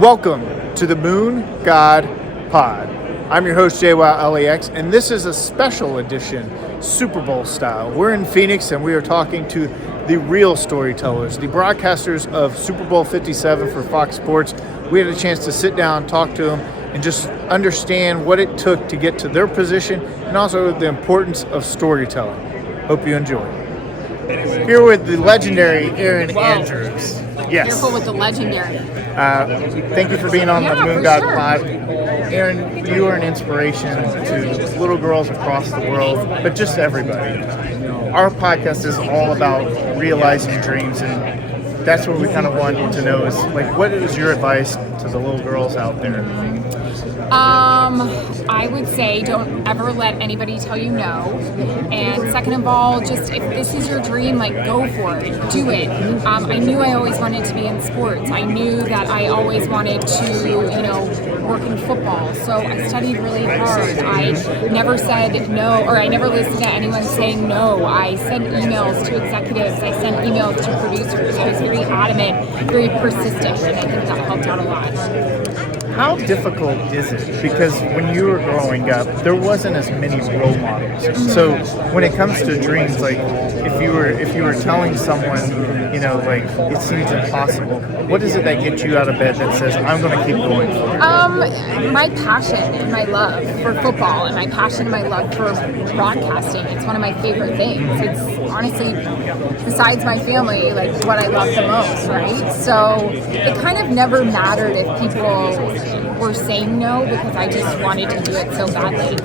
Welcome to the Moon God Pod. I'm your host, JWowLAX, and this is a special edition, Super Bowl style. We're in Phoenix, and we are talking to the real storytellers, the broadcasters of Super Bowl 57 for Fox Sports. We had a chance to sit down, talk to them, and just understand what it took to get to their position, and also the importance of storytelling. Hope you enjoy. Here with the legendary Aaron Andrews. Yes. Careful with the legendary. Thank you for being on the Moon God Pod. Aaron, you are an inspiration to little girls across the world, but just everybody. Our podcast is all about realizing dreams, and that's what we kind of want you to know is, like, what is your advice to the little girls out there? I would say don't ever let anybody tell you no. And second of all, just if this is your dream, like, go for it, do it. I knew I always wanted to be in sports. I knew that I always wanted to, work in football. So I studied really hard. I never said no, or I never listened to anyone saying no. I sent emails to executives. I sent emails to producers. I was very adamant, very persistent, and I think that helped out a lot. How difficult is it? Because when you were growing up, there wasn't as many role models. Mm-hmm. So when it comes to dreams, like if you were telling someone, like it seems impossible, what is it that gets you out of bed that says, I'm going to keep going for it? My passion and my love for football and my passion and my love for broadcasting. It's one of my favorite things. It's honestly, besides my family, like what I love the most, right? So it kind of never mattered if people were saying no, because I just wanted to do it so badly.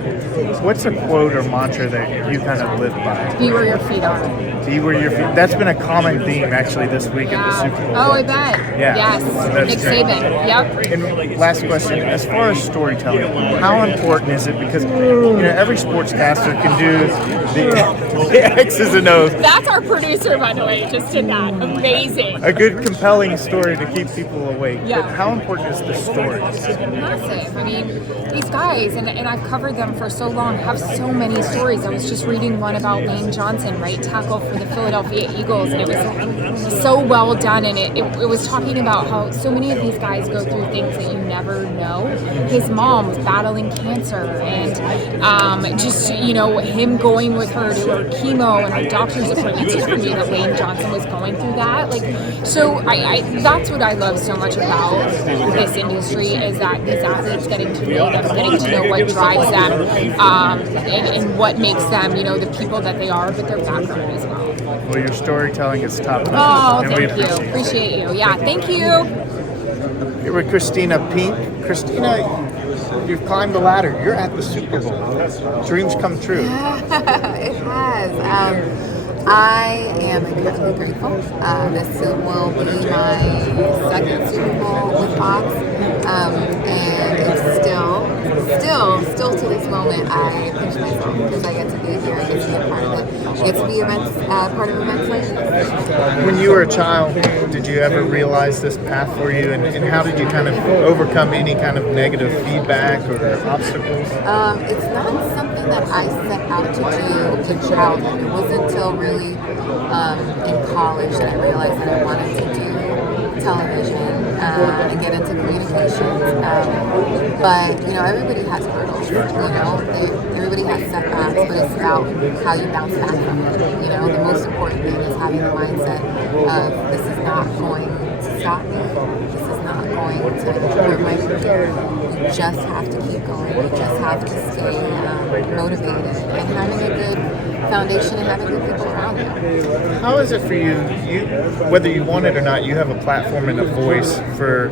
What's a quote or mantra that you kind of live by? Be where your feet are. Be where your feet. That's been a common theme actually this week at the Super Bowl. Oh, I bet. Yeah. Yes. Nick Saban. Yep. And last question, as far as storytelling, how important is it? Because every sportscaster can do the X's and O's. That's our producer, by the way. Just did that. Amazing. A good, compelling story to keep people awake. Yeah. But how important is the story? Massive. I mean, these guys, and I've covered them for so long, have so many stories. I was just reading one about Lane Johnson, right tackle for the Philadelphia Eagles, and it was so well done, and it was talking about how so many of these guys go through things that you never know. His mom was battling cancer, and just, him going with her to her chemo and her doctor's appointments. He never knew that Lane Johnson was going through that. So I that's what I love so much about this industry, is that these athletes getting to know them, getting to know what drives them, and what makes them, the people that they are, but their background as well. Well, your storytelling is top. Oh, thank you. Appreciate you. Yeah, thank you. Here with Christina Pink. Christina, you've climbed the ladder. You're at the Super Bowl. Dreams come true. It has. I am incredibly grateful. This will be my second Super Bowl with Fox, and it's still to this moment, I pinch myself because I get to be here, I get to be a part of it, I get to be part of events like this. When you were a child, did you ever realize this path for you, and how did you kind of overcome any kind of negative feedback or obstacles? It's not something that I set out to do in childhood. It wasn't until really in college that I realized that I wanted to do television and get into communications. But everybody has hurdles. Everybody has setbacks, but it's about how you bounce back from it. The most important thing is having the mindset of, this is not going to stop me. This is not going to hurt my career. You just have to keep going. You just have to stay motivated and having a good foundation and having good people around you. How is it for you? Whether you want it or not, you have a platform and a voice for,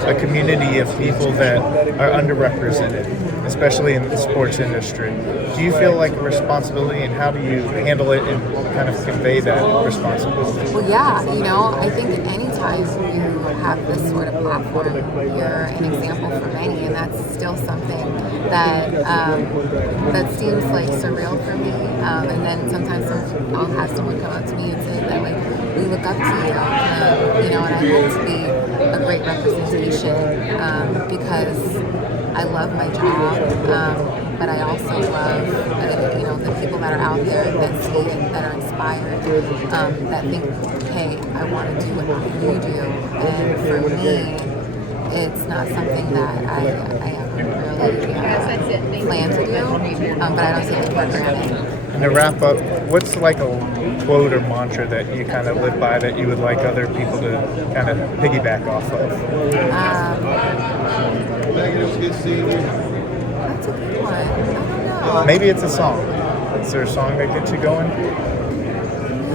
a community of people that are underrepresented, especially in the sports industry. Do you feel like a responsibility, and how do you handle it and kind of convey that responsibility? Well, yeah, I think anytime you have this sort of platform, you're an example for many, and that's still something that that seems like surreal for me. And then sometimes I'll have someone come up to me and say that, like, we look up to you, and I hope to be a great representation because I love my job, but I also love the people that are out there that see it, that are inspired, that think, hey, I want to do what you do. And for me, it's not something that I ever really plan to do, but I don't take it for granted. And to wrap up, what's like a quote or mantra that you kind of live by that you would like other people to kind of piggyback off of? That's a good one. I don't know. Maybe it's a song. Is there a song that gets you going? I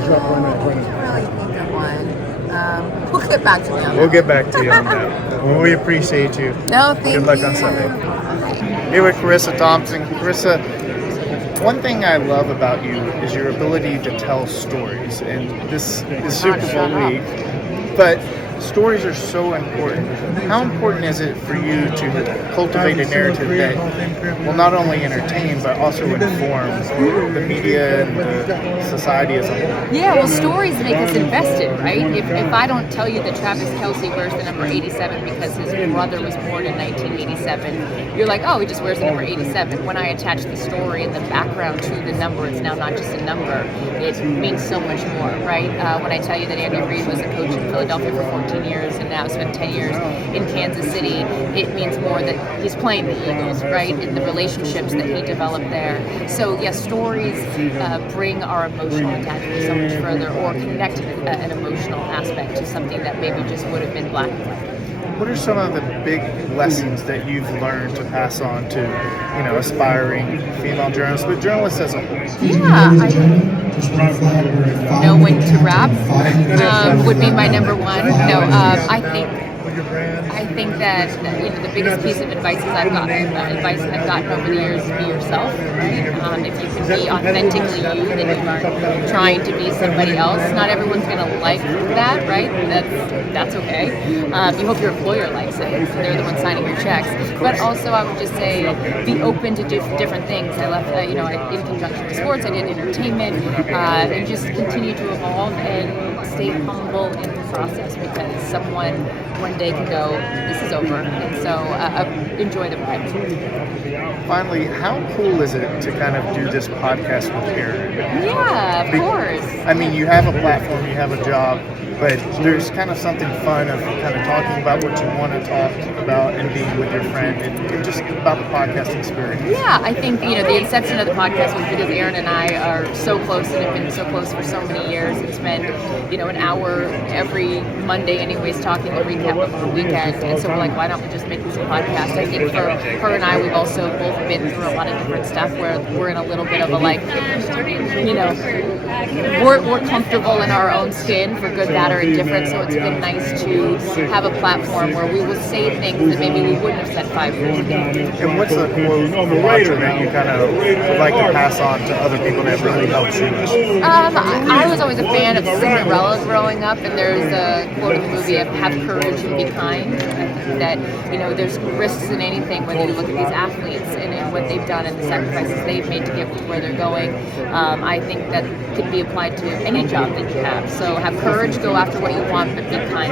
can't really think of one. We'll get back to you on that. We'll get back to you on that. Well, we appreciate you. No, thank you. Good luck on Sunday. Here with Carissa Thompson. Carissa, one thing I love about you is your ability to tell stories. And this is Super Bowl week, but stories are so important. How important is it for you to cultivate a narrative that will not only entertain but also inform the media and the society as a whole? Yeah, well, stories make us invested, right? If I don't tell you that Travis Kelce wears the number 87 because his brother was born in 1987, you're like, oh, he just wears the number 87. When I attach the story and the background to the number, it's now not just a number. It means so much more, right? When I tell you that Andy Reid was a coach in Philadelphia for 14 years and now spent 10 years in Kansas City, it means more that he's playing the Eagles, right? And the relationships that he developed there. So yes, stories bring our emotional attachment so much further, or connect an emotional aspect to something that maybe just would have been black and white. What are some of the big lessons that you've learned to pass on to, aspiring female journalists, but journalists as a whole? Yeah, I know when to rap would be my number one. No, I think that the biggest piece of advice I've gotten over the years is be yourself. Right? If you can be authentically you, then you aren't trying to be somebody else. Not everyone's going to like that, right? That's okay. You hope your employer likes it. They're the ones signing your checks. But also, I would just say be open to different things. I left, in conjunction with sports, I did entertainment, and just continue to evolve and stay humble in the process, because someone one day can go, this is over. And so enjoy the ride. Finally, how cool is it to kind of do this podcast with Aaron? Yeah, of course. I mean, you have a platform, you have a job, but there's kind of something fun of kind of talking about what you want to talk about and being with your friend and just about the podcast experience. Yeah, I think, the inception of the podcast was because Aaron and I are so close and have been so close for so many years and spend, an hour every Monday anyways talking a recap of the weekend. And so we're like, why don't we just make this a podcast? I think for her and I, we've also both been through a lot of different stuff where we're in a little bit of a we're comfortable in our own skin for good, bad, or indifferent. So it's been nice to have a platform where we will say things that maybe we wouldn't have said 5 years ago. And what's the quote mantra that you kind of would like to pass on to other people that really helps you? I was always a fan of Cinderella growing up, and there's a quote in the movie of "Have courage and be kind." I think that there's risks in anything, whether you look at these athletes and what they've done and the sacrifices they've made to get to where they're going. I think that could be applied to any job that you have. So have courage, go after what you want, but be kind.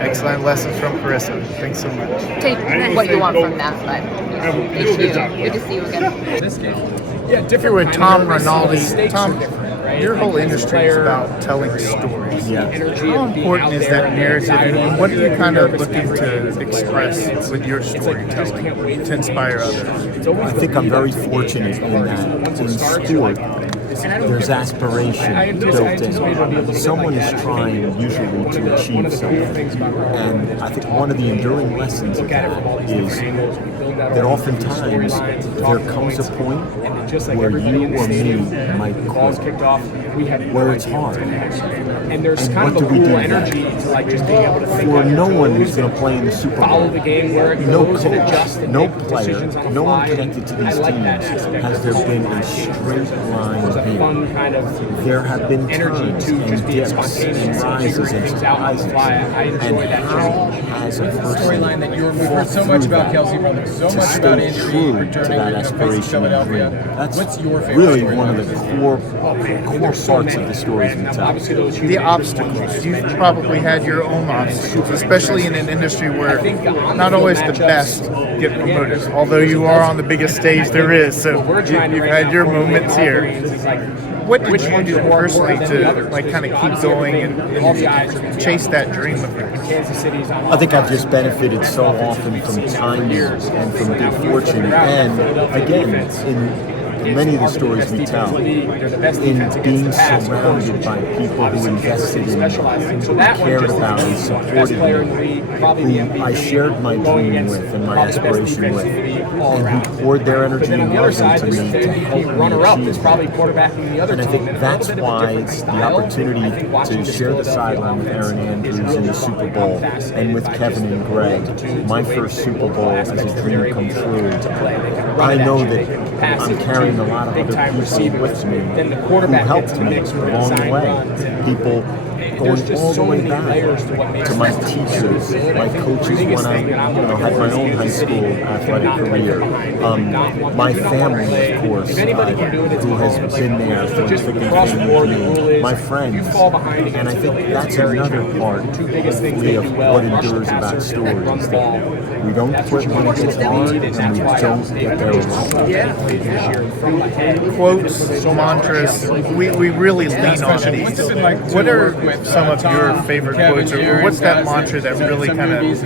Excellent lessons from Carissa. Thanks so much. Take what you want from that, but good to see you again. This game. Yeah, different. Here with Tom Rinaldi. Tom, your whole industry is about telling stories. Yeah. How important is that narrative, and what are you kind of looking to express with your storytelling to inspire others? I think I'm very fortunate in that in sport, there's aspiration built in. Someone is trying usually to achieve something. And I think one of the enduring lessons of that is that oftentimes there comes a point where you or me might quit, where it's hard. And there's kind of a cool energy to like just being able to think for no one who's going to play in the Super Bowl, follow the game where it no goes and coach, adjust and no make player, decisions on the no one fly. connected to these I like teams that aspect. has there been a straight line It's a here. fun kind of There have been energy turns to just and being dips and spontaneous and rises figuring and things out on the surprises. fly. I enjoy And that how journey. has a person storyline that we've heard fought so much through about that Kelce Brothers, so to much stay about Andy Reid true to returning that to aspiration and Philadelphia. dream? That's What's your favorite really storyline? one of the core parts of the stories we tell. The obstacles. You've probably had your own obstacles, especially in an industry where not always the best get promoted, although you are on the biggest stage there is, so you've had your moments here. What did you do personally to kind of keep going and chase that dream of yours? I think I've just benefited so often from timing and from good fortune, and again, in many of the stories we tell, in being surrounded by people who invested in me, who cared about and supported me, who I shared my dream with and my aspiration with, and who poured their energy and love into me to help me achieve it. And I think that's why it's the opportunity to share the sideline with Aaron Andrews in the Super Bowl and with Kevin and Greg, my first Super Bowl as a dream come true. I know that I'm carrying a lot of other people with me who helped me along the way. People going all the way back to my teachers, my coaches when I had my own high school athletic career. My family, of course, who has been there through thick and thin with me. My friends. And I think that's another part, hopefully, of what endures about stories. That we don't quit when it gets hard, and we don't get there alone. Quotes, mantras, we really lean on these. What are some of your favorite quotes, or what's that mantra that really kind of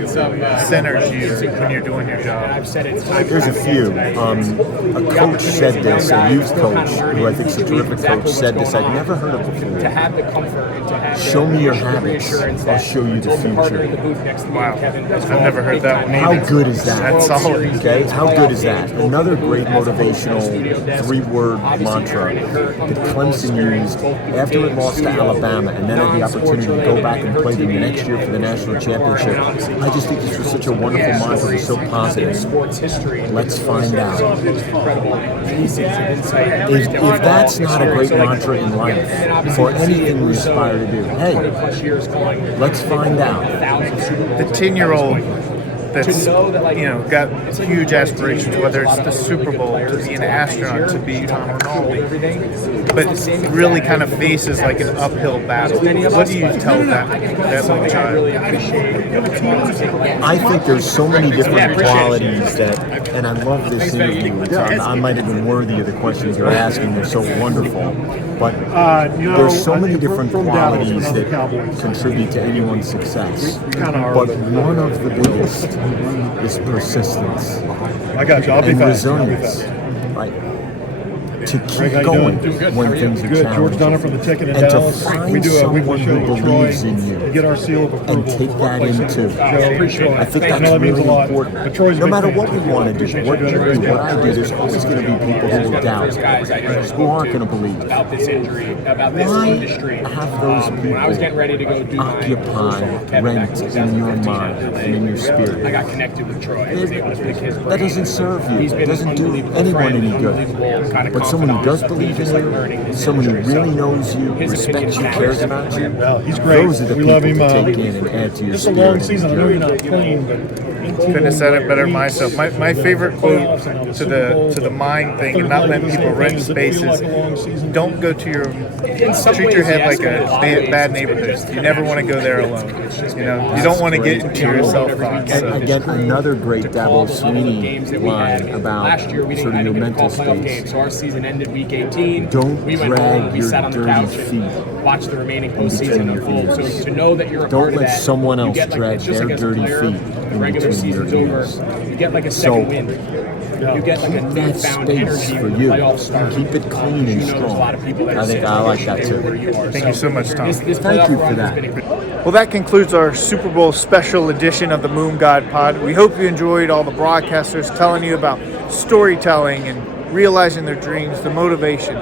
centers you when you're doing your job? There's a few. A coach said this, a youth coach, who I think is a terrific coach, said this I'd never heard of before. Show me your habits, I'll show you the future. Wow, I've never heard that one either. How good is that? That's solid. Okay, how good is that? Another great motivational three-word mantra that Clemson used after it lost to Alabama, and then had the opportunity to go back and play them the next year for the national championship. I just think this was such a wonderful mantra, it was so positive. Let's find out. If that's not a great mantra in life, for anything we aspire to do, hey, let's find out. The 10-year-old that's got huge aspirations, whether it's the Super Bowl, to be an astronaut, to be Tom Rinaldi, but really kind of faces like an uphill battle. What do you tell that little child? I think there's so many different qualities that, and I love this interview. I might have been worthy of the questions you're asking. They're so wonderful. But there's so many different qualities that contribute to anyone's success. But one of the biggest is persistence. I got you. I'll be and fast. resilience. Right. To keep going when things are challenging. George Donner from the Ticket in and Dallas. to find We do a weekly someone show who with Troy believes in you to get our seal of approval. and take that into. Joe, I think I know that's that means really a lot, important. but Troy's a No big matter fan. what we want to do, what you do, what I do, there's always going to be people who will doubt, who aren't going to believe. About this injury, about this Why industry. have those When I was getting ready to go do people occupy rent in your mind and in your I spirit? got connected with Troy. I was able to pick his brain. That doesn't serve you. He's It been doesn't an do unbelievable anyone friend, any an good. unbelievable kind of But someone who confidant. does believe Just in like learning you, his someone who injury. really knows you, His respects you, opinion cares matters. about you, Well, he's great. those are the We people love him. to take in and add to your It's a spirit. long and season. I know journey. you're not playing, but Couldn't have said it better myself. My favorite quote to the mind thing and not letting people rent spaces. Don't go to your treat your head like a bad neighborhood. You never want to go there alone. You don't want to get into yourself thoughts. And again, another great Dabo Sweeney line about Last year we didn't sort I of your didn't mental call playoff games, space. so our season ended week 18. Don't we went drag home, we your sat on the dirty couch feet and watched the remaining in between postseason your unfold. So ears. to know that you're a Don't part of let that, someone you else get drag it's just their like as a dirty player, feet the in regular between your season's ears. over. You get like a So, second wind. You get like a Keep that newfound space energy for when the you. playoffs start. Keep it clean and You know there's a lot of people that strong. I think I like that too. Thank you so much, Tom. This Thank playoff you run for has that. been incredible. Well, that concludes our Super Bowl special edition of the Moon God Pod. We hope you enjoyed all the broadcasters telling you about storytelling and realizing their dreams, the motivation.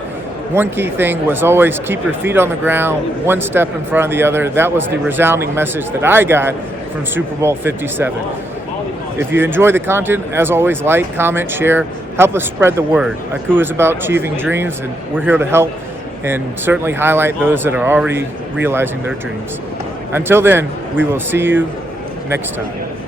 One key thing was always keep your feet on the ground, one step in front of the other. That was the resounding message that I got from Super Bowl 57. If you enjoy the content, as always, like, comment, share, help us spread the word. AKU is about achieving dreams, and we're here to help and certainly highlight those that are already realizing their dreams. Until then, we will see you next time.